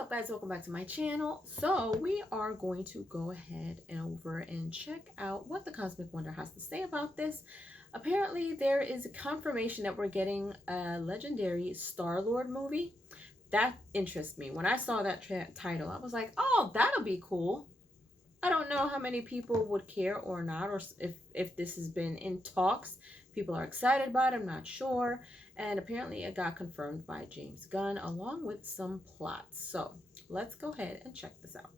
up, guys? Welcome back to my channel. So we are going to go ahead and over and check out what the Cosmic Wonder has to say about this. Apparently there is a confirmation that we're getting a legendary Star-Lord movie. That interests me. When I saw that title, I was like, oh, that'll be cool. I don't know how many people would care or not, or if this has been in talks. People are excited about it, I'm not sure. And apparently it got confirmed by James Gunn along with some plots. So let's go ahead and check this out.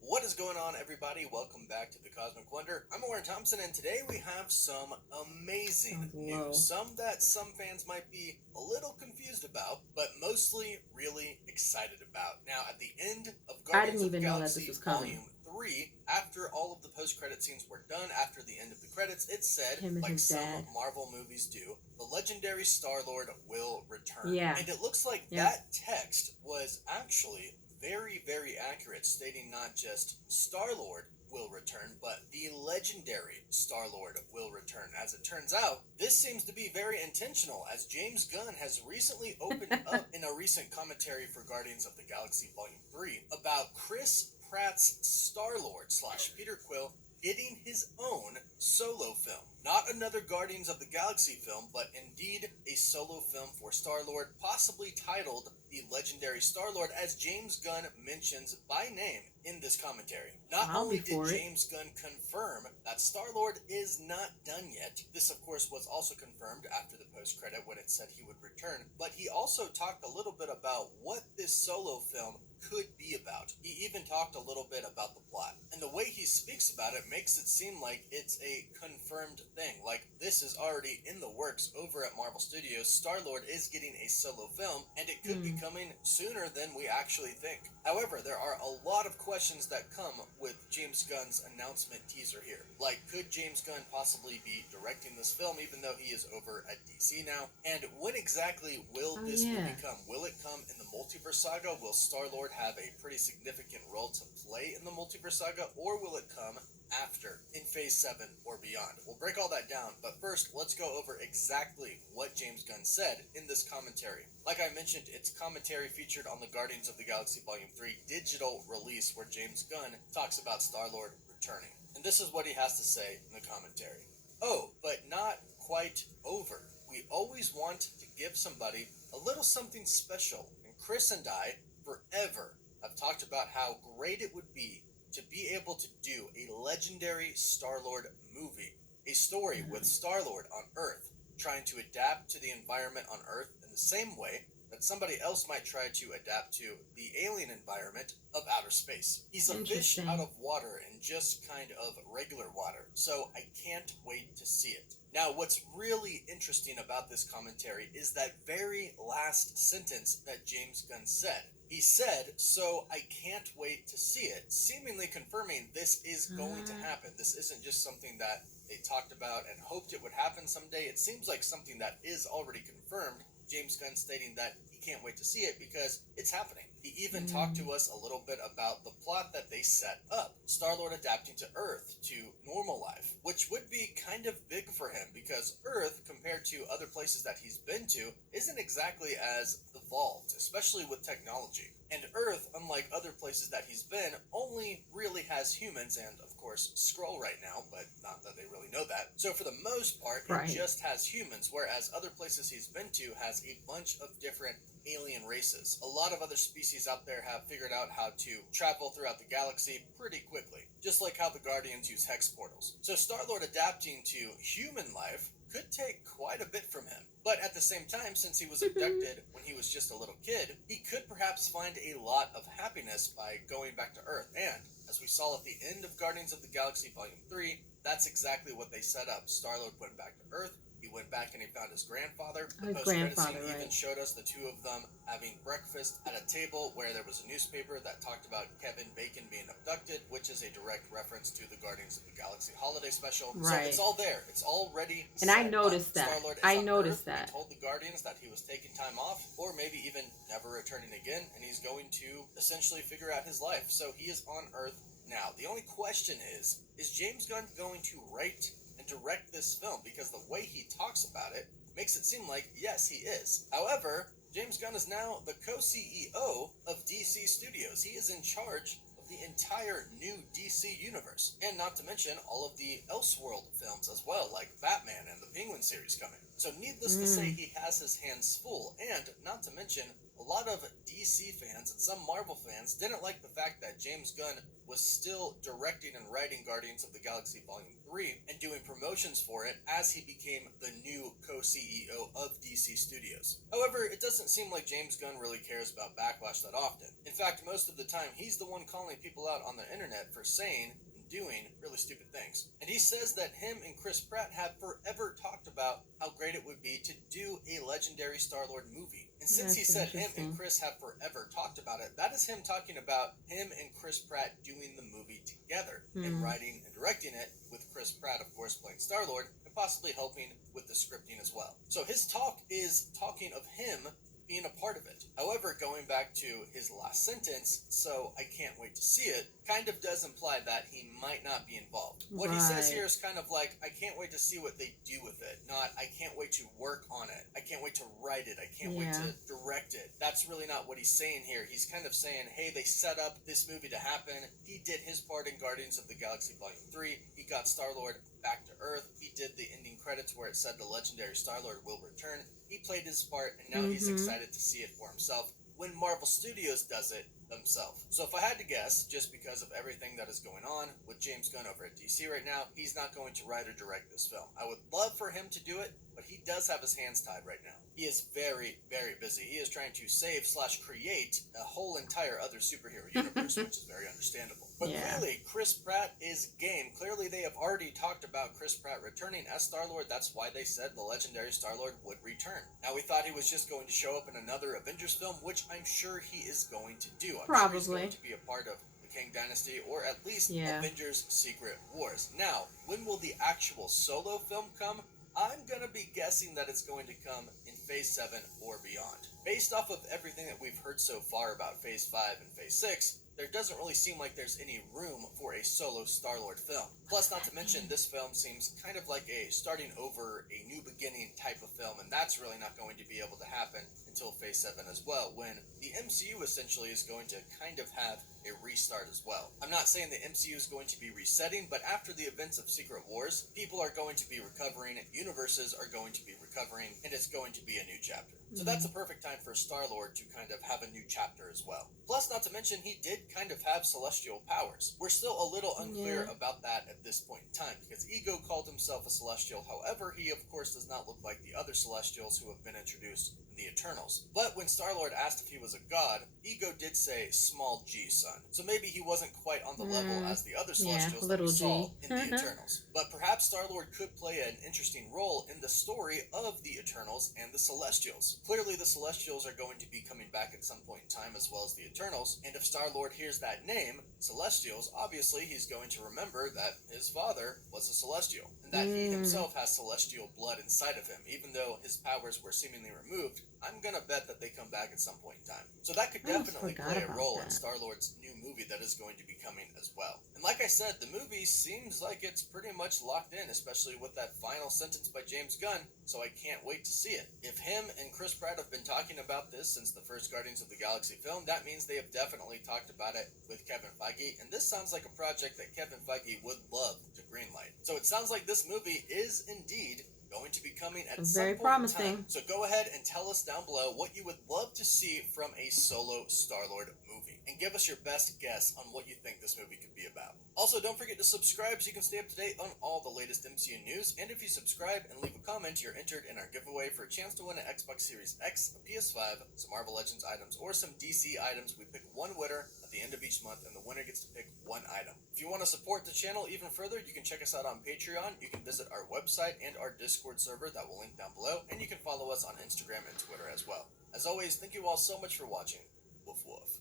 What is going on, everybody? Welcome back to the Cosmic Wonder. I'm Warren Thompson, and today we have some amazing news. Some that some fans might be a little confused about, but mostly really excited about. Now, at the end of Guardians of the Galaxy Volume 3, after all of the post-credit scenes were done, after the end of the credits, it said, like some Marvel movies do, the legendary Star-Lord will return. Yeah. And it looks like that text was actually very, very accurate, stating not just Star-Lord will return, but the legendary Star-Lord will return. As it turns out, this seems to be very intentional, as James Gunn has recently opened up in a recent commentary for Guardians of the Galaxy Volume 3 about Chris Pratt's Star-Lord / Peter Quill getting his own solo film. Not another Guardians of the Galaxy film, but indeed a solo film for Star-Lord, possibly titled The Legendary Star-Lord, as James Gunn mentions by name in this commentary. Not only did James Gunn confirm that Star-Lord is not done yet, this of course was also confirmed after the post-credit when it said he would return, but he also talked a little bit about what this solo film could be about. He even talked a little bit about the plot. And the way he speaks about it makes it seem like it's a confirmed thing. Like, this is already in the works over at Marvel Studios. Star-Lord is getting a solo film, and it could be coming sooner than we actually think. However, there are a lot of questions that come with James Gunn's announcement teaser here. Like, could James Gunn possibly be directing this film, even though he is over at DC now? And when exactly will this movie come? Will it come in the Multiverse Saga? Will Star-Lord have a pretty significant role to play in the Multiverse Saga, or will it come after, in Phase 7 or beyond? We'll break all that down, but first, let's go over exactly what James Gunn said in this commentary. Like I mentioned, it's commentary featured on the Guardians of the Galaxy Volume 3 digital release, where James Gunn talks about Star-Lord returning. And this is what he has to say in the commentary. Oh, but not quite over. We always want to give somebody a little something special, and Chris and I forever have talked about how great it would be to be able to do a legendary Star-Lord movie. A story with Star-Lord on Earth, trying to adapt to the environment on Earth in the same way that somebody else might try to adapt to the alien environment of outer space. He's a fish out of water and just kind of regular water, so I can't wait to see it. Now, what's really interesting about this commentary is that very last sentence that James Gunn said. He said, so I can't wait to see it, seemingly confirming this is going to happen. This isn't just something that they talked about and hoped it would happen someday. It seems like something that is already confirmed. James Gunn stating that he can't wait to see it because it's happening. He even talked to us a little bit about the plot that they set up. Star-Lord adapting to Earth, to normal life, which would be kind of big for him because Earth, compared to other places that he's been to, isn't exactly as evolved, especially with technology. And Earth, unlike other places that he's been, only really has humans and, of course, Skrull right now, but not that they really know that. So for the most part, it just has humans, whereas other places he's been to has a bunch of different alien races. A lot of other species out there have figured out how to travel throughout the galaxy pretty quickly, just like how the Guardians use hex portals. So Star-Lord adapting to human life could take quite a bit from him. But at the same time, since he was abducted when he was just a little kid, he could perhaps find a lot of happiness by going back to Earth. And, as we saw at the end of Guardians of the Galaxy Volume 3, that's exactly what they set up. Star-Lord went back to Earth. He went back and he found his grandfather. The post-credit scene even showed us the two of them having breakfast at a table where there was a newspaper that talked about Kevin Bacon being abducted, which is a direct reference to the Guardians of the Galaxy holiday special. So it's all there. It's all ready. And I noticed that. I noticed that. He told the Guardians that he was taking time off, or maybe even never returning again, and he's going to essentially figure out his life. So he is on Earth now. The only question is James Gunn going to write and direct this film? Because the way he talks about it makes it seem like, yes, he is. However, James Gunn is now the co-CEO of DC Studios. He is in charge of the entire new DC universe, and not to mention all of the Elseworld films as well, like Batman and the Penguin series coming. So needless to say, he has his hands full, and not to mention, a lot of DC fans and some Marvel fans didn't like the fact that James Gunn was still directing and writing Guardians of the Galaxy Volume 3 and doing promotions for it as he became the new co-CEO of DC Studios. However, it doesn't seem like James Gunn really cares about backlash that often. In fact, most of the time, he's the one calling people out on the internet for saying doing really stupid things. And he says that him and Chris Pratt have forever talked about how great it would be to do a legendary Star-Lord movie. And since he said him and Chris have forever talked about it, that is him talking about him and Chris Pratt doing the movie together and writing and directing it, with Chris Pratt, of course, playing Star-Lord and possibly helping with the scripting as well. So his talk is talking of him being a part of it. However, going back to his last sentence, so I can't wait to see it, kind of does imply that he might not be involved. What he says here is kind of like, I can't wait to see what they do with it, not I can't wait to work on it, I can't wait to write it, I can't wait to direct it. That's really not what he's saying here. He's kind of saying, hey, they set up this movie to happen, he did his part in Guardians of the Galaxy Volume 3, he got Star-Lord back to Earth, he did the ending credits where it said the legendary Star-Lord will return, he played his part, and now he's excited to see it for himself when Marvel Studios does it themselves. So if I had to guess, just because of everything that is going on with James Gunn over at DC right now, he's not going to write or direct this film. I would love for him to do it, but he does have his hands tied right now. He is very, very busy. He is trying to save/create a whole entire other superhero universe, which is very understandable. But clearly, Chris Pratt is game. Clearly, they have already talked about Chris Pratt returning as Star-Lord. That's why they said the legendary Star-Lord would return. Now, we thought he was just going to show up in another Avengers film, which I'm sure he is going to do. I'm sure he's going to be a part of the Kang Dynasty, or at least Avengers Secret Wars. Now, when will the actual solo film come? I'm going to be guessing that it's going to come in Phase 7 or beyond. Based off of everything that we've heard so far about Phase 5 and Phase 6, there doesn't really seem like there's any room for a solo Star-Lord film. Plus, not to mention, this film seems kind of like a starting over, a new beginning type of film, and that's really not going to be able to happen until Phase 7 as well, when the MCU essentially is going to kind of have a restart as well. I'm not saying the MCU is going to be resetting, but after the events of Secret Wars, people are going to be recovering, universes are going to be recovering, and it's going to be a new chapter. So that's a perfect time for Star-Lord to kind of have a new chapter as well. Plus, not to mention, he did kind of have celestial powers. We're still a little unclear about that at this point in time, because Ego called himself a celestial. However, he of course does not look like the other celestials who have been introduced in the Eternals. But when Star-Lord asked if he was a god, Ego did say small g, son. So maybe he wasn't quite on the level as the other celestials that we saw in the Eternals. But perhaps Star-Lord could play an interesting role in the story of the Eternals and the Celestials. Clearly, the Celestials are going to be coming back at some point in time, as well as the Eternals, and if Star-Lord hears that name, Celestials, obviously he's going to remember that his father was a Celestial, and that he himself has Celestial blood inside of him. Even though his powers were seemingly removed, I'm gonna bet that they come back at some point in time. So that could definitely play a role in Star-Lord's new movie that is going to be coming as well. And like I said, the movie seems like it's pretty much locked in, especially with that final sentence by James Gunn, so I can't wait to see it. If him and Chris Pratt have been talking about this since the first Guardians of the Galaxy film, that means they have definitely talked about it with Kevin Feige, and this sounds like a project that Kevin Feige would love to greenlight. So it sounds like this movie is indeed going to be coming at some point in time. So go ahead and tell us down below what you would love to see from a solo Star-Lord movie, and give us your best guess on what you think this movie could be about. Also, don't forget to subscribe so you can stay up to date on all the latest MCU news, and if you subscribe and leave a comment, you're entered in our giveaway for a chance to win an Xbox Series X, a PS5, some Marvel Legends items, or some DC items. We pick one winner at the end of each month, and the winner gets to pick one item. If you want to support the channel even further, you can check us out on Patreon, you can visit our website and our Discord server that will link down below, and you can follow us on Instagram and Twitter as well. As always, thank you all so much for watching. Woof woof.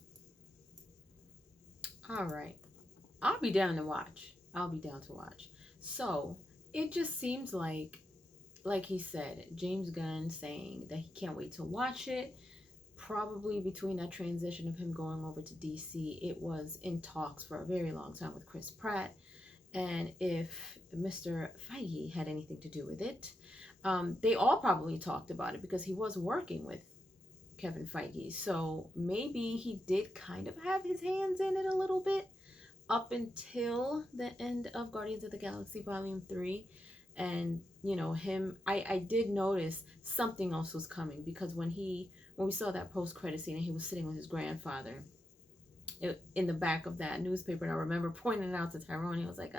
Alright. I'll be down to watch. So, it just seems like he said, James Gunn saying that he can't wait to watch it. Probably between that transition of him going over to DC, it was in talks for a very long time with Chris Pratt. And if Mr. Feige had anything to do with it, they all probably talked about it, because he was working with Kevin Feige. So maybe he did kind of have his hands in it a little bit up until the end of Guardians of the Galaxy Volume 3. And you know him, I did notice something else was coming, because when we saw that post credit scene and he was sitting with his grandfather in the back of that newspaper, and I remember pointing it out to Tyrone. He was like,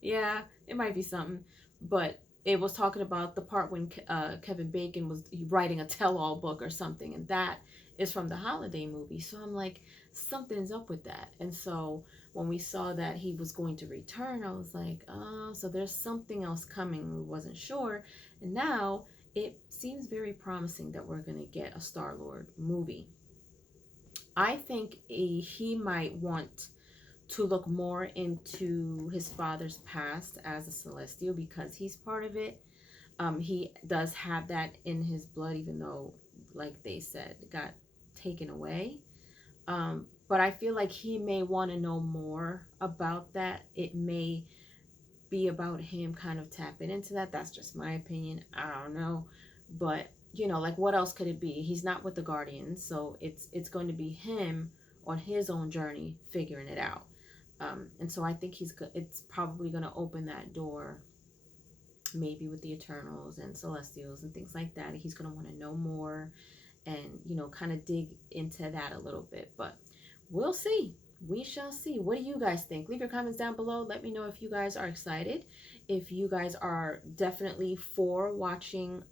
yeah, it might be something. But it was talking about the part when Kevin Bacon was writing a tell-all book or something, and that is from the Holiday movie. So I'm like, something's up with that. And so when we saw that he was going to return, I was like, oh, so there's something else coming. We wasn't sure. And now it seems very promising that we're going to get a Star-Lord movie. I think he might want to look more into his father's past as a Celestial, because he's part of it. He does have that in his blood, even though, like they said, it got taken away. But I feel like he may want to know more about that. It may be about him kind of tapping into that. That's just my opinion. I don't know. But, you know, like, what else could it be? He's not with the Guardians, so it's going to be him on his own journey figuring it out. And so I think it's probably going to open that door, maybe with the Eternals and Celestials and things like that. He's going to want to know more and, you know, kind of dig into that a little bit. But we'll see. We shall see. What do you guys think? Leave your comments down below. Let me know if you guys are excited. If you guys are definitely for watching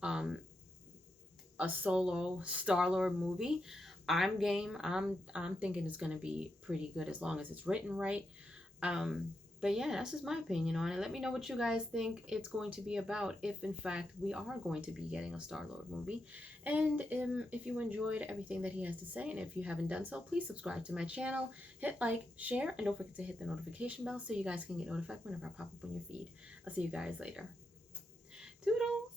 a solo Star-Lord movie, I'm game. I'm thinking it's going to be pretty good as long as it's written right. But yeah, that's just my opinion on it. Let me know what you guys think it's going to be about, if in fact we are going to be getting a Star-Lord movie. And if you enjoyed everything that he has to say, and if you haven't done so, please subscribe to my channel, hit like, share, and don't forget to hit the notification bell so you guys can get notified whenever I pop up on your feed. I'll see you guys later. Toodles!